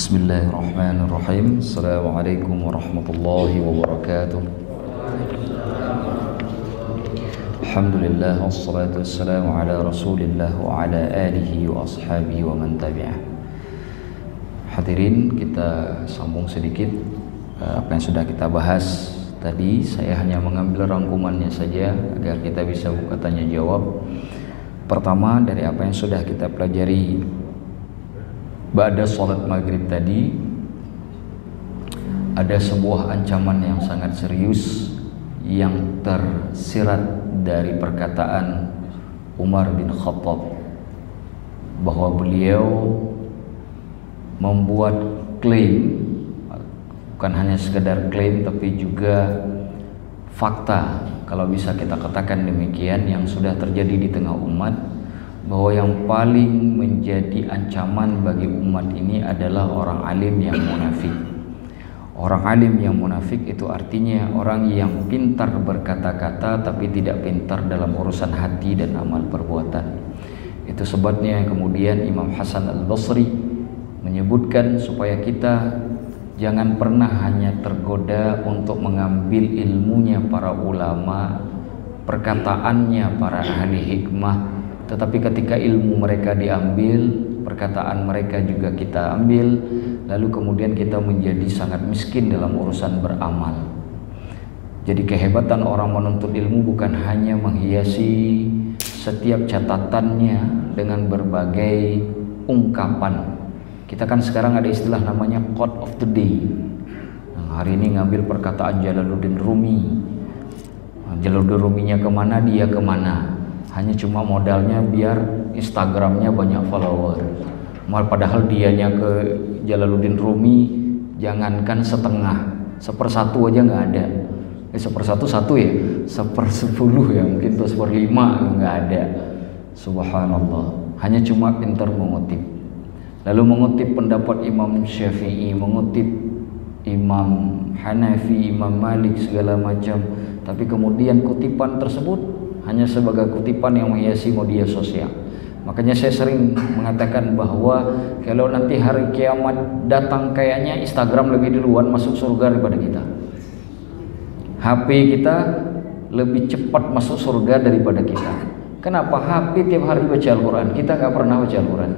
Bismillahirrahmanirrahim. Assalamualaikum warahmatullahi wabarakatuh. Alhamdulillah wassalatu wassalamu ala Rasulillah wa ala alihi wa ashabihi wa man tabi'ah. Hadirin, kita sambung sedikit apa yang sudah kita bahas tadi. Saya hanya mengambil rangkumannya saja agar kita bisa buka tanya jawab. Pertama, dari apa yang sudah kita pelajari ba'da sholat maghrib tadi, ada sebuah ancaman yang sangat serius yang tersirat dari perkataan Umar bin Khattab, bahwa beliau membuat klaim, bukan hanya sekedar klaim tapi juga fakta, kalau bisa kita katakan demikian, yang sudah terjadi di tengah umat, bahwa yang paling menjadi ancaman bagi umat ini adalah orang alim yang munafik. Orang alim yang munafik itu artinya orang yang pintar berkata-kata tapi tidak pintar dalam urusan hati dan amal perbuatan. Itu sebabnya kemudian Imam Hasan Al-Basri menyebutkan supaya kita jangan pernah hanya tergoda untuk mengambil ilmunya para ulama, perkataannya para ahli hikmah, tetapi ketika ilmu mereka diambil, perkataan mereka juga kita ambil, lalu kemudian kita menjadi sangat miskin dalam urusan beramal. Jadi kehebatan orang menuntut ilmu bukan hanya menghiasi setiap catatannya dengan berbagai ungkapan. Kita kan sekarang ada istilah namanya quote of the day. Nah, hari ini ngambil perkataan Jalaluddin Rumi. Jalaluddin Ruminya kemana, dia kemana. Hanya cuma modalnya biar Instagramnya banyak follower. Padahal dianya ke Jalaluddin Rumi jangankan setengah, 1/1 aja nggak ada. 1/1 satu ya, 1/10 ya, mungkin 1/5 nggak ada. Subhanallah. Hanya cuma pintar mengutip. Lalu mengutip pendapat Imam Syafi'i, mengutip Imam Hanafi, Imam Malik, segala macam. Tapi kemudian kutipan tersebut hanya sebagai kutipan yang menghiasi media sosial. Makanya saya sering mengatakan bahwa kalau nanti hari kiamat datang, kayaknya Instagram lebih duluan masuk surga daripada kita. HP kita lebih cepat masuk surga daripada kita. Kenapa? HP tiap hari baca Al-Quran, kita nggak pernah baca Al-Quran.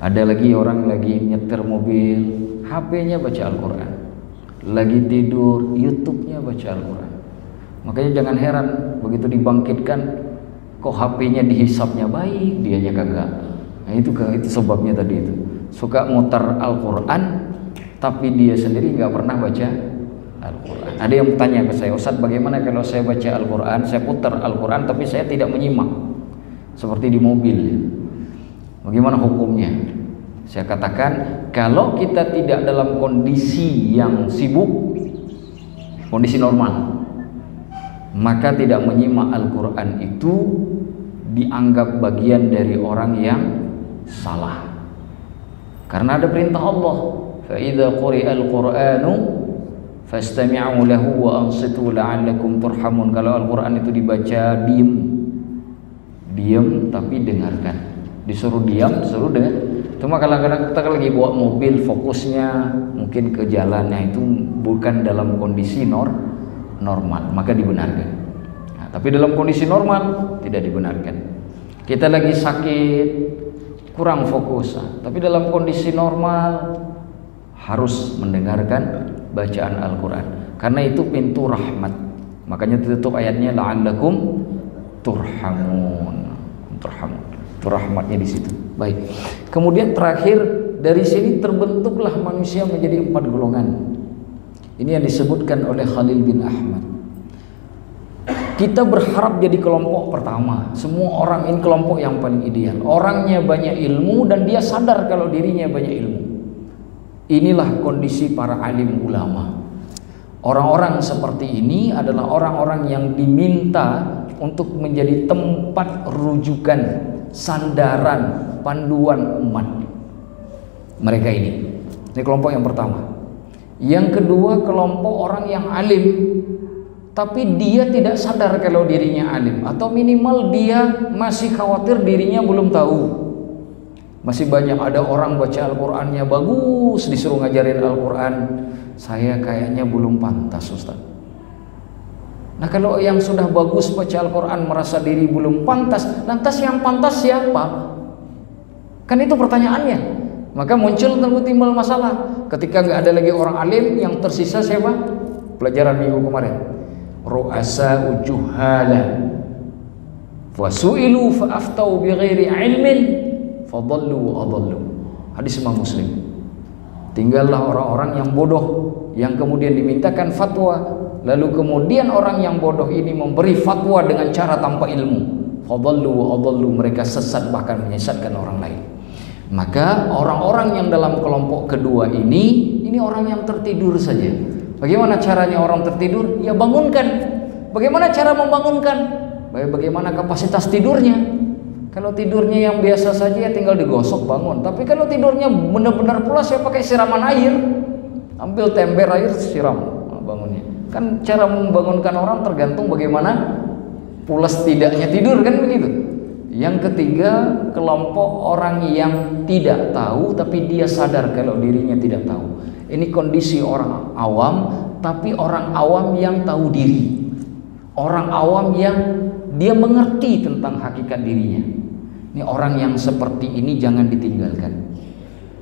Ada lagi orang lagi nyetir mobil, HP-nya baca Al-Quran. Lagi tidur, YouTube-nya baca Al-Quran. Makanya jangan heran begitu dibangkitkan kok HP-nya dihisapnya baik, dianya kagak. Nah itu sebabnya tadi itu. Suka muter Al-Quran tapi dia sendiri nggak pernah baca Al-Quran. Ada yang tanya ke saya, Ustaz, bagaimana kalau saya baca Al-Quran, saya putar Al-Quran tapi saya tidak menyimak seperti di mobil, bagaimana hukumnya? Saya katakan, kalau kita tidak dalam kondisi yang sibuk, kondisi normal, maka tidak menyimak Al-Quran itu dianggap bagian dari orang yang salah. Karena ada perintah Allah, فَإِذَا قُرِئَ الْقُرْآنُ فَاسْتَمِعُوا لَهُ وَأَنصِتُوا لَعَلَّكُمْ تُرْحَمُونَ. Kalau Al-Quran itu dibaca, diam tapi dengarkan. Disuruh diam, disuruh dengar. Cuma kadang-kadang kita lagi bawa mobil, fokusnya mungkin ke jalan, itu bukan dalam kondisi normal, maka dibenarkan. Nah, tapi dalam kondisi normal tidak dibenarkan. Kita lagi sakit, kurang fokus, tapi dalam kondisi normal harus mendengarkan bacaan Al-Quran, karena itu pintu rahmat. Makanya ditutup ayatnya la'allakum turhamun. Itu rahmatnya di situ. Baik. Kemudian terakhir dari sini terbentuklah manusia menjadi 4 golongan. Ini yang disebutkan oleh Khalil bin Ahmad. Kita berharap jadi kelompok pertama. Semua orang ini kelompok yang paling ideal. Orangnya banyak ilmu dan dia sadar kalau dirinya banyak ilmu. Inilah kondisi para alim ulama. Orang-orang seperti ini adalah orang-orang yang diminta untuk menjadi tempat rujukan, sandaran, panduan umat. Mereka ini kelompok yang pertama. Yang kedua, kelompok orang yang alim tapi dia tidak sadar kalau dirinya alim, atau minimal dia masih khawatir dirinya belum tahu. Masih banyak ada orang baca Al-Qur'annya bagus, disuruh ngajarin Al-Qur'an, saya kayaknya belum pantas, Ustaz. Nah, kalau yang sudah bagus baca Al-Quran merasa diri belum pantas, lantas yang pantas siapa? Kan itu pertanyaannya. Maka muncul timbul masalah. Ketika nggak ada lagi orang alim, yang tersisa siapa? Pelajaran minggu kemarin. Ru'asa ujuhala fasu'ilu fa'aftau bighairi ilmin fadallu wa adallu. Hadis Imam Muslim. Tinggallah orang-orang yang bodoh yang kemudian dimintakan fatwa, lalu kemudian orang yang bodoh ini memberi fatwa dengan cara tanpa ilmu. Fadallu wa adallu, mereka sesat bahkan menyesatkan orang lain. Maka orang-orang yang dalam kelompok kedua ini orang yang tertidur saja. Bagaimana caranya orang tertidur? Ya bangunkan. Bagaimana cara membangunkan? Bagaimana kapasitas tidurnya? Kalau tidurnya yang biasa saja ya tinggal digosok bangun. Tapi kalau tidurnya benar-benar pulas ya pakai siraman air. Ambil tember air siram bangunnya. Kan cara membangunkan orang tergantung bagaimana pulas tidaknya tidur, kan begitu. Yang ketiga, kelompok orang yang tidak tahu tapi dia sadar kalau dirinya tidak tahu. Ini kondisi orang awam, tapi orang awam yang tahu diri. Orang awam yang dia mengerti tentang hakikat dirinya. Ini orang yang seperti ini jangan ditinggalkan.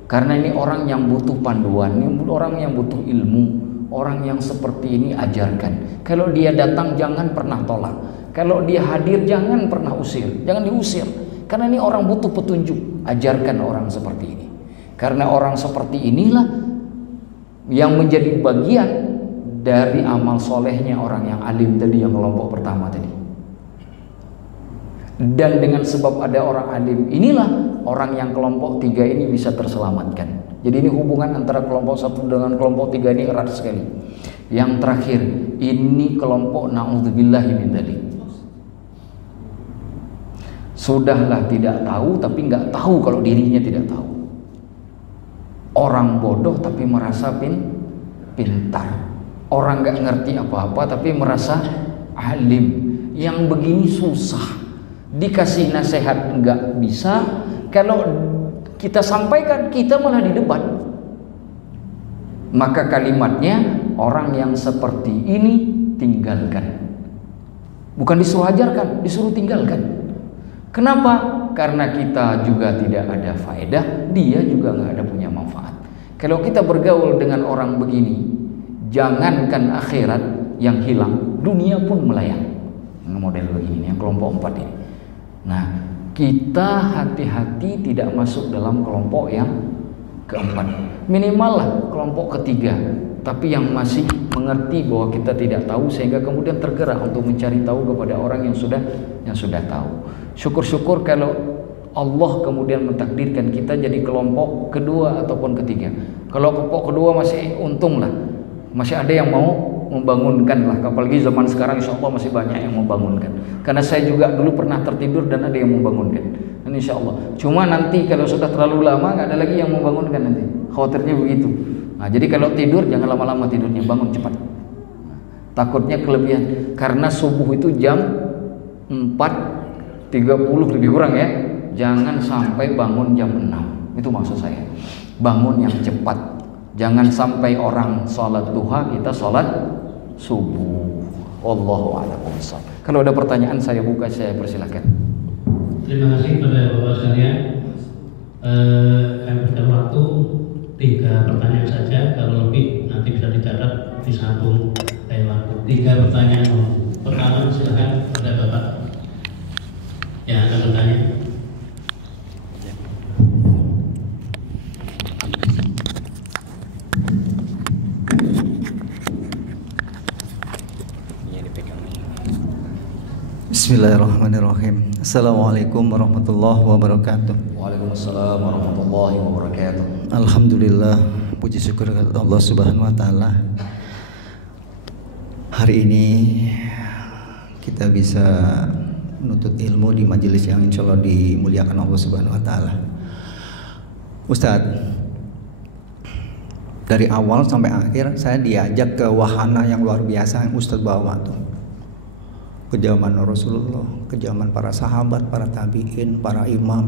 Karena ini orang yang butuh panduan, ini orang yang butuh ilmu. Orang yang seperti ini ajarkan. Kalau dia datang jangan pernah tolak. Kalau dia hadir jangan pernah usir. Jangan diusir. Karena ini orang butuh petunjuk. Ajarkan orang seperti ini. Karena orang seperti inilah yang menjadi bagian dari amal solehnya orang yang alim tadi, yang kelompok pertama tadi. Dan dengan sebab ada orang alim inilah orang yang kelompok tiga ini bisa terselamatkan. Jadi ini hubungan antara kelompok satu dengan kelompok tiga ini erat sekali. Yang terakhir, ini kelompok na'udzubillahi min dzalik. Sudahlah tidak tahu tapi nggak tahu kalau dirinya tidak tahu. Orang bodoh tapi merasa pintar. Orang nggak ngerti apa-apa tapi merasa alim. Yang begini susah. Dikasih nasihat nggak bisa. Kalau kita sampaikan, kita malah didebat. Maka kalimatnya, orang yang seperti ini tinggalkan. Bukan disuruh ajarkan, disuruh tinggalkan. Kenapa? Karena kita juga tidak ada faedah, dia juga nggak ada punya manfaat. Kalau kita bergaul dengan orang begini, jangankan akhirat yang hilang, dunia pun melayang. Model begini, yang kelompok 4 ini. Nah, kita hati-hati tidak masuk dalam kelompok yang keempat. Minimal lah kelompok ketiga, tapi yang masih mengerti bahwa kita tidak tahu sehingga kemudian tergerak untuk mencari tahu kepada orang yang sudah tahu. Syukur-syukur kalau Allah kemudian mentakdirkan kita jadi kelompok kedua ataupun ketiga. Kalau kelompok kedua masih untung lah, masih ada yang mau membangunkan lah. Apalagi zaman sekarang insya Allah masih banyak yang membangunkan. Karena saya juga dulu pernah tertidur dan ada yang membangunkan. Dan insya Allah. Cuma nanti kalau sudah terlalu lama nggak ada lagi yang membangunkan nanti. Khawatirnya begitu. Nah, jadi kalau tidur jangan lama-lama tidurnya, bangun cepat. Takutnya kelebihan. Karena subuh itu jam 4.30 lebih kurang ya. Jangan sampai bangun jam 6. Itu maksud saya. Bangun yang cepat. Jangan sampai orang sholat duha kita sholat subuh. Wallahu a'lam bishawab. Kalau ada pertanyaan saya buka, saya persilakan. Terima kasih kepada Bapak sekalian. Kami berikan waktu 3 pertanyaan saja. Kalau lebih nanti bisa dicatat disambung waktu. 3 pertanyaan. Pertama silakan kepada Bapak yang akan bertanya. Bismillahirrahmanirrahim. Assalamualaikum warahmatullahi wabarakatuh. Waalaikumsalam warahmatullahi wabarakatuh. Alhamdulillah, puji syukur kepada Allah Subhanahu wa taala. Hari ini kita bisa menuntut ilmu di majelis yang insyaallah dimuliakan Allah Subhanahu wa taala. Ustadz, dari awal sampai akhir saya diajak ke wahana yang luar biasa yang Ustadz bawa tuh. Ke zaman Rasulullah, ke zaman para sahabat, para tabi'in, para imam,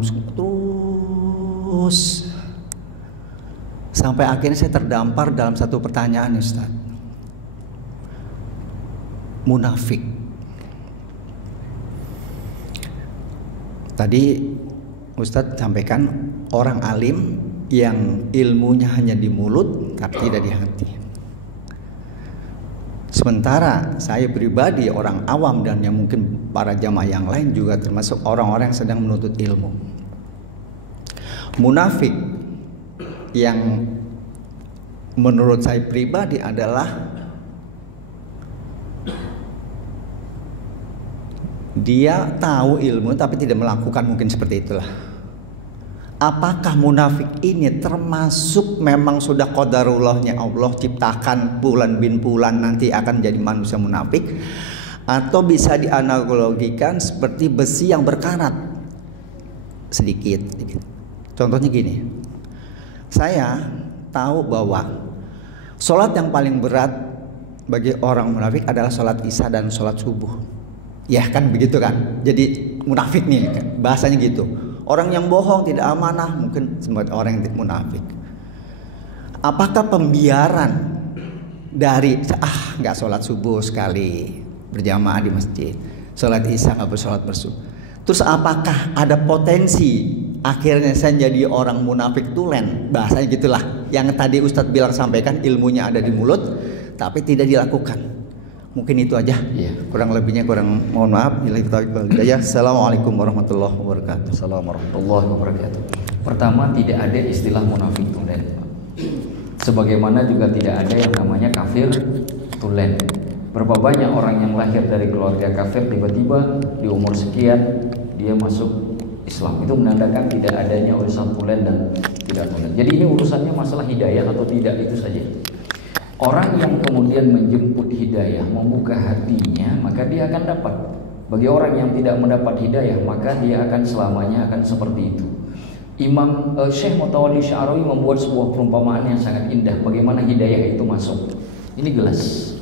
terus. Sampai akhirnya saya terdampar dalam satu pertanyaan, Ustaz. Munafik. Tadi Ustadz sampaikan orang alim yang ilmunya hanya di mulut tapi tidak di hati. Sementara saya pribadi orang awam dan yang mungkin para jamaah yang lain juga termasuk orang-orang yang sedang menuntut ilmu. Munafik yang menurut saya pribadi adalah dia tahu ilmu tapi tidak melakukan, mungkin seperti itulah. Apakah munafik ini termasuk memang sudah qadarullahnya Allah ciptakan Fulan bin Fulan nanti akan jadi manusia munafik, atau bisa dianalogikan seperti besi yang berkarat sedikit. Contohnya gini, saya tahu bahwa sholat yang paling berat bagi orang munafik adalah sholat isya dan sholat subuh. Ya kan begitu kan. Jadi munafik nih bahasanya gitu. Orang yang bohong, tidak amanah, mungkin sebagai orang yang munafik. Apakah pembiaran dari nggak sholat subuh sekali berjamaah di masjid, sholat isya nggak bersolat bersubuh, terus apakah ada potensi akhirnya saya jadi orang munafik tulen, bahasanya gitulah. Yang tadi Ustadz bilang sampaikan, ilmunya ada di mulut tapi tidak dilakukan. Mungkin itu aja. Kurang lebihnya mohon maaf. Assalamualaikum warahmatullahi wabarakatuh. Assalamualaikum warahmatullahi wabarakatuh. Pertama, tidak ada istilah munafik tulen. Sebagaimana juga tidak ada yang namanya kafir tulen. Berapa banyak orang yang lahir dari keluarga kafir tiba-tiba di umur sekian dia masuk Islam. Itu menandakan tidak adanya urusan tulen dan tidak tulen. Jadi ini urusannya masalah hidayah atau tidak, itu saja. Orang yang kemudian menjemput hidayah, membuka hatinya, maka dia akan dapat. Bagi orang yang tidak mendapat hidayah, maka dia akan selamanya akan seperti itu. Imam Syekh Mutawalli Sya'rawi membuat sebuah perumpamaan yang sangat indah bagaimana hidayah itu masuk. Ini gelas.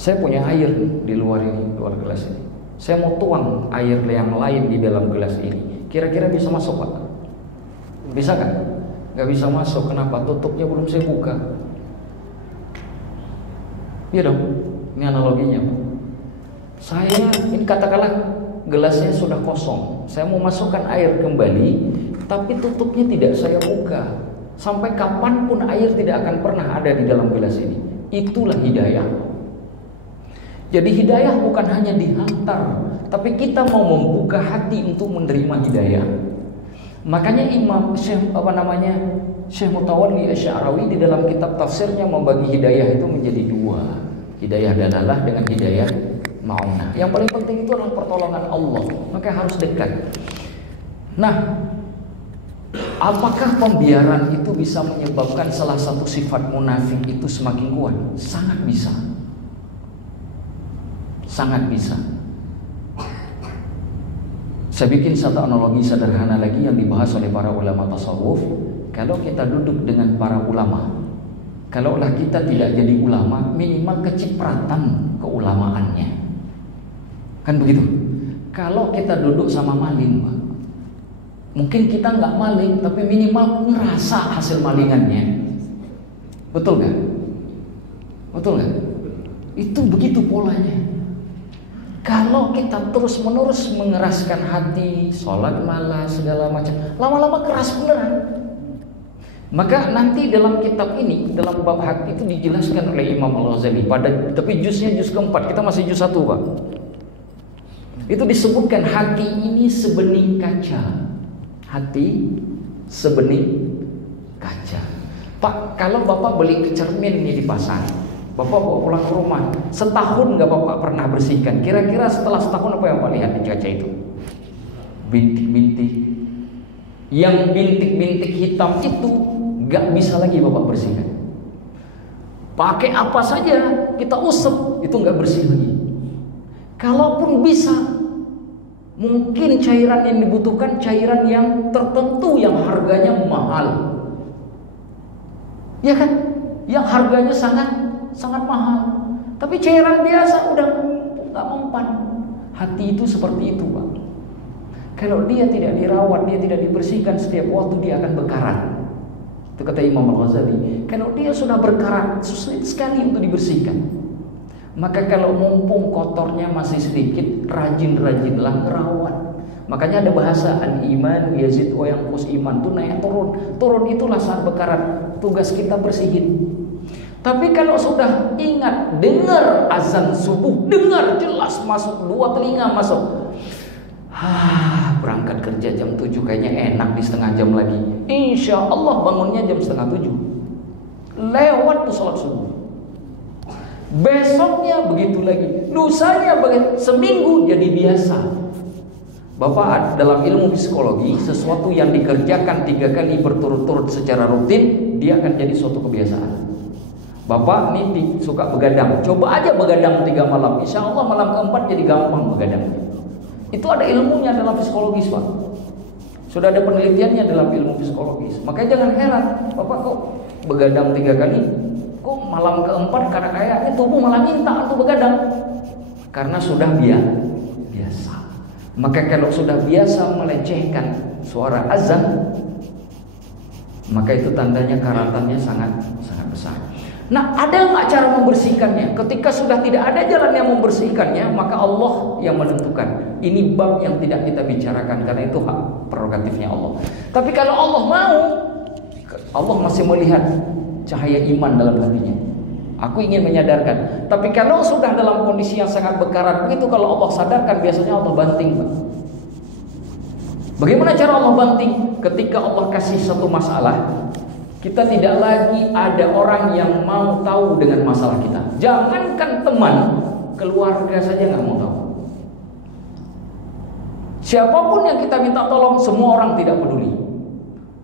Saya punya air di luar ini, luar gelas ini. Saya mau tuang air yang lain di dalam gelas ini. Kira-kira bisa masuk, Pak? Bisa kan? Gak bisa masuk. Kenapa? Tutupnya belum saya buka. Iya dong. Ini analoginya, Pak. Saya ini katakanlah gelasnya sudah kosong. Saya mau masukkan air kembali, tapi tutupnya tidak saya buka. Sampai kapanpun air tidak akan pernah ada di dalam gelas ini. Itulah hidayah. Jadi hidayah bukan hanya dihantar, tapi kita mau membuka hati untuk menerima hidayah. Makanya Imam Syekh Syekh Mutawalli Sya'rawi di dalam kitab tafsirnya membagi hidayah itu menjadi dua. Hidayah dalalah dengan hidayah ma'unah. Yang paling penting itu adalah pertolongan Allah, maka harus dekat. Nah, apakah pembiaran itu bisa menyebabkan salah satu sifat munafik itu semakin kuat? Sangat bisa. Sangat bisa. Saya bikin satu analogi sederhana lagi yang dibahas oleh para ulama tasawuf. Kalau kita duduk dengan para ulama, kalaulah kita tidak jadi ulama, minimal kecipratan keulamaannya. Kan begitu? Kalau kita duduk sama maling, Pak, mungkin kita nggak maling, tapi minimal ngerasa hasil malingannya. Betul nggak? Betul nggak? Itu begitu polanya. Kalau kita terus-menerus mengeraskan hati, sholat malas, segala macam, lama-lama keras beneran. Maka nanti dalam kitab ini, dalam bab hak itu dijelaskan oleh Imam Al-Ghazali tapi juznya juz keempat, kita masih juz 1, Pak. Itu disebutkan hati ini sebening kaca. Hati sebening kaca. Pak, kalau Bapak beli cermin nih di pasar, Bapak bawa pulang ke rumah, setahun nggak Bapak pernah bersihkan. Kira-kira setelah setahun apa yang Bapak lihat di kaca itu? Bintik-bintik. Yang bintik-bintik hitam itu nggak bisa lagi Bapak bersihkan. Pakai apa saja kita usap, itu nggak bersih lagi. Kalaupun bisa, mungkin cairan yang dibutuhkan cairan yang tertentu yang harganya mahal. Ya kan? Yang harganya sangat mahal. Tapi cairan biasa udah nggak mempan. Hati itu seperti itu, Pak. Kalau dia tidak dirawat, dia tidak dibersihkan setiap waktu, dia akan berkarat. Itu kata Imam Al-Ghazali. Kalau dia sudah berkarat, sulit sekali untuk dibersihkan. Maka kalau mumpung kotornya masih sedikit, rajin-rajinlah merawat. Makanya ada bahasa al-iman yazid wa yanqus, iman itu naik turun. Turun itulah saat berkarat. Tugas kita bersihin. Tapi kalau sudah ingat, dengar azan subuh, dengar jelas masuk, dua telinga masuk. Berangkat kerja jam 7 kayaknya enak di setengah jam lagi. Insya Allah bangunnya jam setengah 7. Lewat tuh sholat subuh. Besoknya begitu lagi. Lusanya begitu. Seminggu jadi biasa. Bapak, dalam ilmu psikologi, sesuatu yang dikerjakan 3 kali berturut-turut secara rutin, dia akan jadi suatu kebiasaan. Bapak ini suka begadang, coba aja begadang 3 malam. Insya Allah malam keempat jadi gampang begadang. Itu ada ilmunya dalam psikologis, Pak. Sudah ada penelitiannya dalam ilmu psikologis. Makanya jangan heran, Bapak kok begadang 3 kali, kok malam keempat karena kayaknya tubuh malah minta untuk begadang. Karena sudah biasa. Maka kalau sudah biasa melecehkan suara azan, maka itu tandanya karatannya sangat besar. Nah, ada nggak cara membersihkannya? Ketika sudah tidak ada jalan yang membersihkannya, maka Allah yang menentukan. Ini bab yang tidak kita bicarakan karena itu hak prerogatifnya Allah. Tapi kalau Allah mau, Allah masih melihat cahaya iman dalam hatinya. Aku ingin menyadarkan. Tapi kalau sudah dalam kondisi yang sangat berkarat begitu, kalau Allah sadarkan, biasanya Allah banting, Pak. Bagaimana cara Allah banting? Ketika Allah kasih satu masalah, kita tidak lagi ada orang yang mau tahu dengan masalah kita. Jangankan teman, keluarga saja nggak mau tahu. Siapapun yang kita minta tolong, semua orang tidak peduli.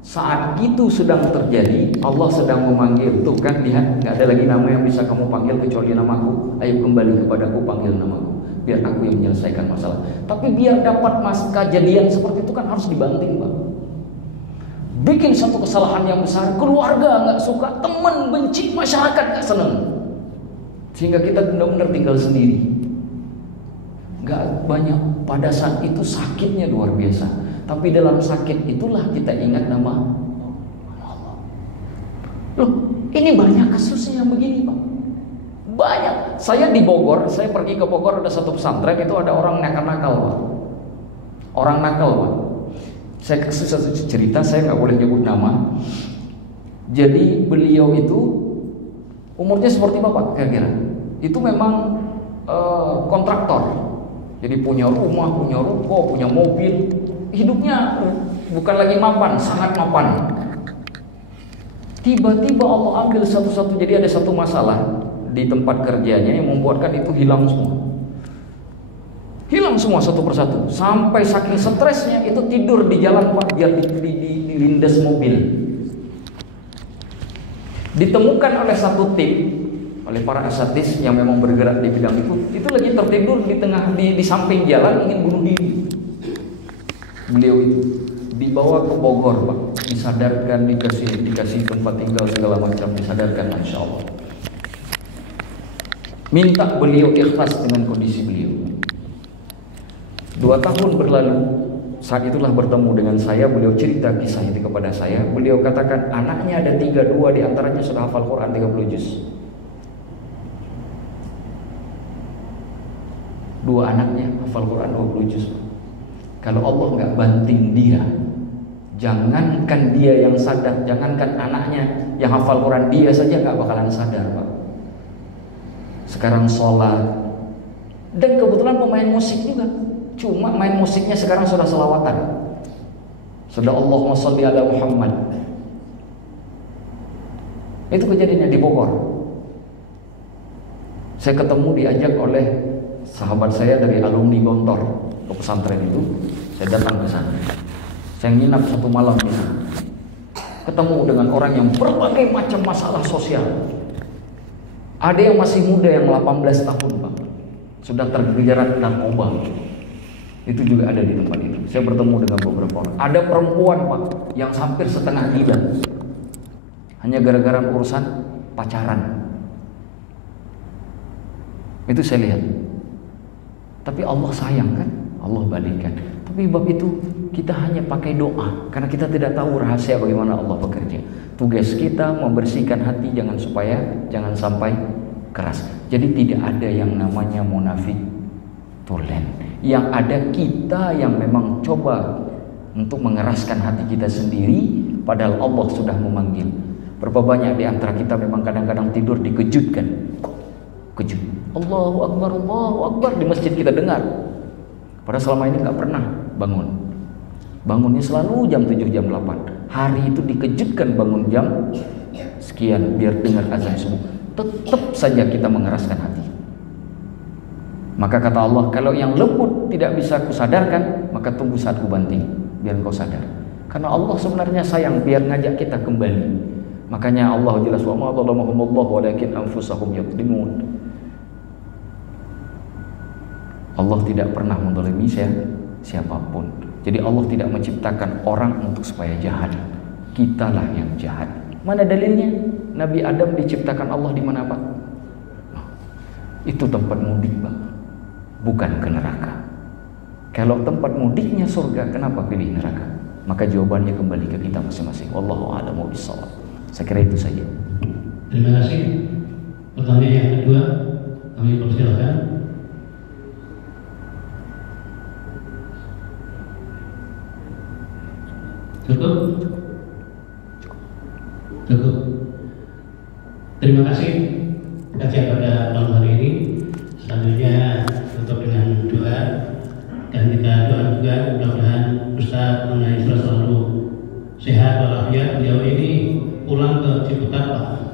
Saat itu sedang terjadi, Allah sedang memanggil. Tuh kan, lihat, nggak ada lagi nama yang bisa kamu panggil kecuali namaku. Ayo kembali kepadaku, panggil namaku. Biar aku yang menyelesaikan masalah. Tapi biar dapat kejadian seperti itu kan harus dibanting, Pak. Bikin satu kesalahan yang besar, keluarga nggak suka, teman benci, masyarakat nggak senang, sehingga kita benar-benar tinggal sendiri. Nggak banyak. Pada saat itu sakitnya luar biasa. Tapi dalam sakit itulah kita ingat nama Allah. Loh, ini banyak kasusnya yang begini, Pak. Banyak. Saya di Bogor, saya pergi ke Bogor, ada satu pesantren, itu ada orang nakal-nakal, Pak. Orang nakal, Pak. Saya kasih satu cerita, saya nggak boleh nyebut nama. Jadi beliau itu umurnya seperti Bapak kira-kira. Itu memang kontraktor. Jadi punya rumah, punya ruko, punya mobil. Hidupnya bukan lagi mapan, sangat mapan. Tiba-tiba Allah ambil satu-satu. Jadi ada satu masalah di tempat kerjanya yang membuatkan itu hilang semua. Hilang semua satu persatu. Sampai saking stresnya itu tidur di jalan, Pak, biar dilindas mobil. Ditemukan oleh satu tim, oleh para asatidz yang memang bergerak di bidang itu lagi tertidur di tengah di samping jalan ingin bunuh diri. Beliau itu dibawa ke Bogor, Pak, disadarkan, dikasih tempat tinggal segala macam, disadarkan, Masya Allah. Minta beliau ikhlas dengan kondisi beliau. 2 tahun berlalu, saat itulah bertemu dengan saya, beliau cerita kisah itu kepada saya. Beliau katakan anaknya ada 3, 2 diantaranya sudah hafal Quran 30 juz. 2 anaknya hafal Quran 20 juz. Kalau Allah nggak banting dia, jangankan dia yang sadar, jangankan anaknya yang hafal Quran, dia saja nggak bakalan sadar, Pak. Sekarang sholat, dan kebetulan pemain musik juga. Cuma main musiknya sekarang sudah selawatan, sudah Allahumma sholli ala Muhammad. Itu kejadiannya di Bogor. Saya ketemu, diajak oleh sahabat saya dari alumni Gontor ke pesantren itu. Saya datang ke sana. Saya nginap 1 malam di sana. Ketemu dengan orang yang berbagai macam masalah sosial. Ada yang masih muda yang 18 tahun, Pak, sudah terjerat narkoba. Itu juga ada di tempat itu. Saya bertemu dengan beberapa orang. Ada perempuan, Pak, yang hampir setengah gila hanya gara-gara urusan pacaran. Itu saya lihat. Tapi Allah sayang kan, Allah balikkan. Tapi bab itu kita hanya pakai doa karena kita tidak tahu rahasia bagaimana Allah bekerja. Tugas kita membersihkan hati jangan sampai keras. Jadi tidak ada yang namanya munafik tulen. Yang ada kita yang memang coba untuk mengeraskan hati kita sendiri, padahal Allah sudah memanggil. Berapa banyak di antara kita memang kadang-kadang tidur dikejutkan. Kejut. Allahu Akbar di masjid kita dengar. Padahal selama ini nggak pernah bangun. Bangunnya selalu jam 7, jam 8. Hari itu dikejutkan bangun jam sekian biar dengar azan subuh. Tetap saja kita mengeraskan hati. Maka kata Allah, kalau yang lembut tidak bisa kusadarkan, maka tunggu saat ku banting biar kau sadar. Karena Allah sebenarnya sayang biar ngajak kita kembali. Makanya Allah jelas wa ma dhalamahumullah walakin anfusahum yadhlimun. Allah tidak pernah menzalimi siapapun. Jadi Allah tidak menciptakan orang untuk supaya jahat. Kitalah yang jahat. Mana dalilnya? Nabi Adam diciptakan Allah di mana, Pak? Itu tempat mudik, Pak. Bukan ke neraka. Kalau tempat mudiknya surga, kenapa pilih neraka? Maka jawabannya kembali ke kita masing-masing. Wallahu a'lamu bishawab. Saya kira itu saja. Terima kasih. Pertanyaan yang kedua, kami persilakan. Cukup? Terima kasih kajian pada malam hari ini. Selanjutnya tutup dengan doa, dan kita doa juga mudah-mudahan Ustaz Munaisra selalu sehat walafiat. Beliau ini pulang ke Ciputat, Pak.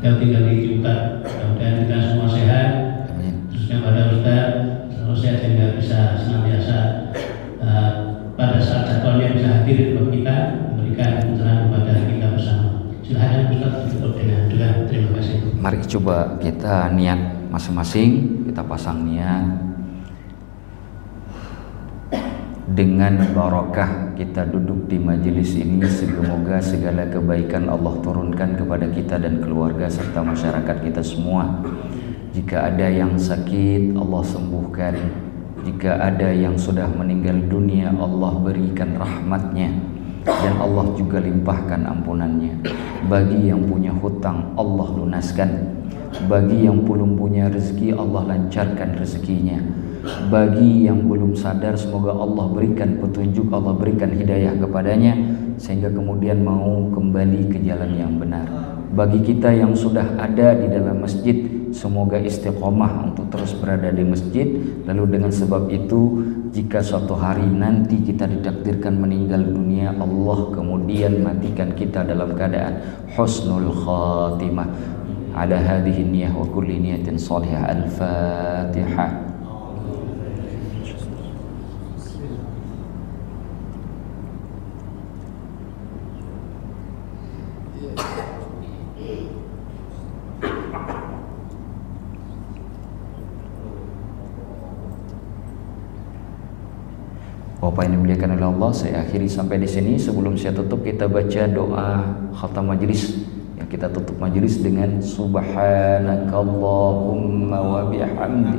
Beliau tinggal di Ciputat. Mudah-mudahan kita semua sehat. Khususnya pada Ustaz selalu sehat sehingga bisa senantiasa pada saat jadwalnya bisa hadir di tempat kita, memberikan pencerahan kepada kita bersama. Silakan Ustaz tutup dengan doa. Terima kasih. Mari coba kita niat masing-masing, kita pasang niat. Dengan barokah kita duduk di majelis ini, semoga segala kebaikan Allah turunkan kepada kita dan keluarga serta masyarakat kita semua. Jika ada yang sakit, Allah sembuhkan. Jika ada yang sudah meninggal dunia, Allah berikan rahmatnya, dan Allah juga limpahkan ampunannya. Bagi yang punya hutang, Allah lunaskan. Bagi yang belum punya rezeki, Allah lancarkan rezekinya. Bagi yang belum sadar, semoga Allah berikan petunjuk, Allah berikan hidayah kepadanya, sehingga kemudian mau kembali ke jalan yang benar. Bagi kita yang sudah ada di dalam masjid, semoga istiqomah untuk terus berada di masjid. Lalu dengan sebab itu, jika suatu hari nanti kita ditakdirkan meninggal dunia, Allah kemudian matikan kita dalam keadaan husnul khatimah. Ala hadhihi niyah wa kulli niyatin salihah. Al-Fatihah. Bapak yang dimuliakan oleh Allah, saya akhiri sampai di sini. Sebelum saya tutup, kita baca doa khatam majelis. Yang kita tutup majelis dengan Subhanakallahumma wa bihamdi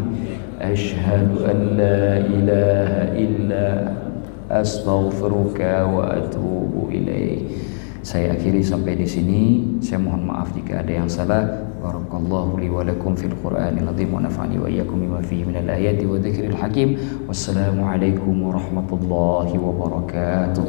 asyhadu an la ilaha illa astaghfiruka wa atubu ilaik. Saya akhiri sampai di sini. Saya mohon maaf jika ada yang salah. Barakallahu li wa lakum fil Qur'anil azim wa nafa'ani wa iyyakum bima fihi minal ayati wa dzikril hakim. Wassalamu alaikum warahmatullahi wabarakatuh.